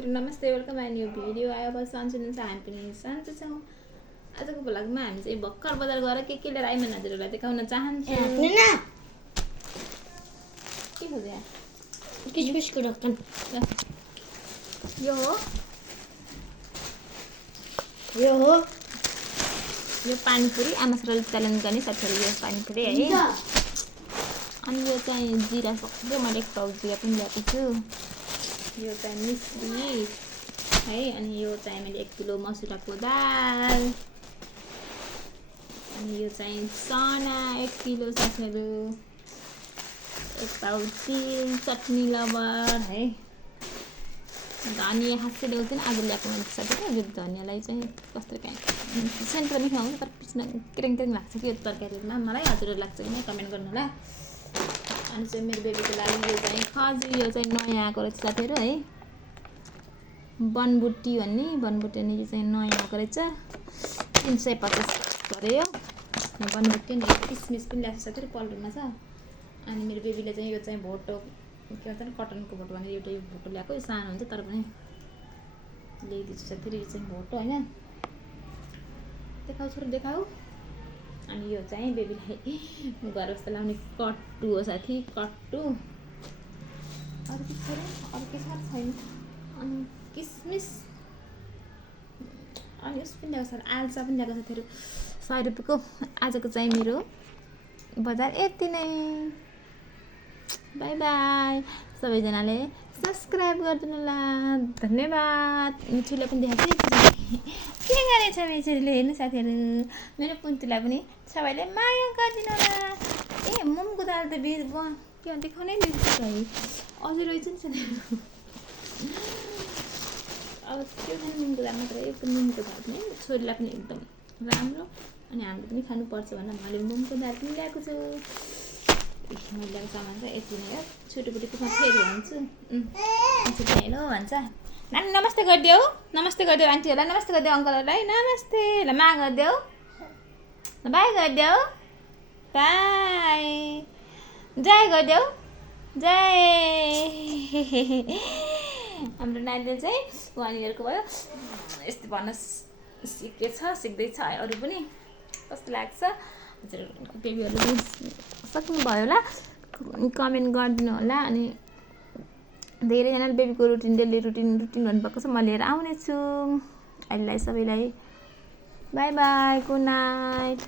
साथीहरु नमस्ते welcome my new video आयो बस सन्चै हुनुहुन्छ हामी पनि सन्चै छौँ आजको भ्लगमा हामी चाहिँ भक्कर बजार गएर के लिएर आइम हजुरहरुलाई देखाउन चाहन्छु के खोज्या किसमिसको ढक्कन यो हो यो पानीपुरी आमासरले च्यालेन्ज गर्ने साथीहरु यो पानीपुरी है अनि यो चाहिँ जिरा सक्यो मैले एक पाउ जिरा पनि ल्याएको छु यो चाहिँ मिस्री है अनि यो चाहिँ मैले 1 किलो मसुराको दाल अनि यो चाहिँ चना 1 किलो साथीहरु एक पाउ तिल चटनी लबर है धनिया खासै ल्याउँछु नि आज ल्याएको मैले साथीहरु यो धनियालाई चाहिँ कस्तो के सेन्ट पनि खुवाउँछु तर पिस्न क्रेङ क्रेङ लाग्छ कि यो तरकारीमा मलाई हजुरहरु लाग्छ कि कमेन्ट गर्नु होला अनि चाहिँ मेरो बेबीको लागि यो चाहिँ खजुर यो चाहिँ नयाँ आएको रहेछ साथीहरु है बनबुट्टी भन्ने बनबुट्टी अनि यो चाहिँ नयाँ आएको रहेछ 350 पर्यो बनबुट्टी अनि किसमिस पनि ल्याएको साथीहरु पल्टुमा छ अनि मेरो बेबीले चाहिँ यो चाहिँ भोटो के भन्छ नि कटनको भोटो भनेर एउटा यो भोटो ल्याएको यो सानो हुन्छ तर पनि ल्याइदिन्छु साथीहरु यो चाहिँ भोटो हैन देखाउ छोरी देखाउ अनि यो चाहिँ बेबीलाई घर बस्दा लाउने कट्टु हो साथी कट्टु अरु के छैन अनि किसमिस अनि उस पनि ल्याएको छ आल्सा पनि ल्याएको साथीहरु 100 रुपैयाँको आजको चाहिँ मेरो बजार यति नै बाइ बाइ सबैजनाले सब्स्क्राइब गरिदिनु होला धन्यवाद मिठुले पनि देखाएको के गरेछ मिठुले हेर्नु साथीहरु मेरो पुन्तुलाई पनि सबैले माया गरिदिनु होला ए मुङको दाल त के भन्छ देखाउनै बिर्सेछु है अझै रहेछ नि साथीहरु अब त्यो खानु मुङको दाल मात्र एक मुङको दाल पनि छोरीलाई पनि एकदम राम्रो अनि हामीले पनि खानुपर्छ भनेर मैले मुङको दाल पनि ल्याएको छु मैले ल्याएको सामान चाहिँ यति नै हो छुटुपुटीको फेरि भन्छु हेलो भन्छ नानी नमस्ते गरिदेऊ आन्टीहरूलाई नमस्ते गरिदेऊ अङ्कलहरूलाई नमस्ते ल मा गरिदेऊ बाई गरिदेऊ बाई जय गरिदेऊ जय हाम्रो नानीले चाहिँ 1 इयरको भयो यस्तो भन्न सिक्दैछ अरू पनि कस्तो लाग्छ हजुरहरूको बेबीहरूले सक्नुभयो होला कमेन्ट गरिदिनु होला अनि धेरैजनाले बेबीको रुटिन डेली रुटिन भन्नुभएको छ म लिएर आउने छु अहिलेलाई सबैलाई बाइ बाइ गुड नाइट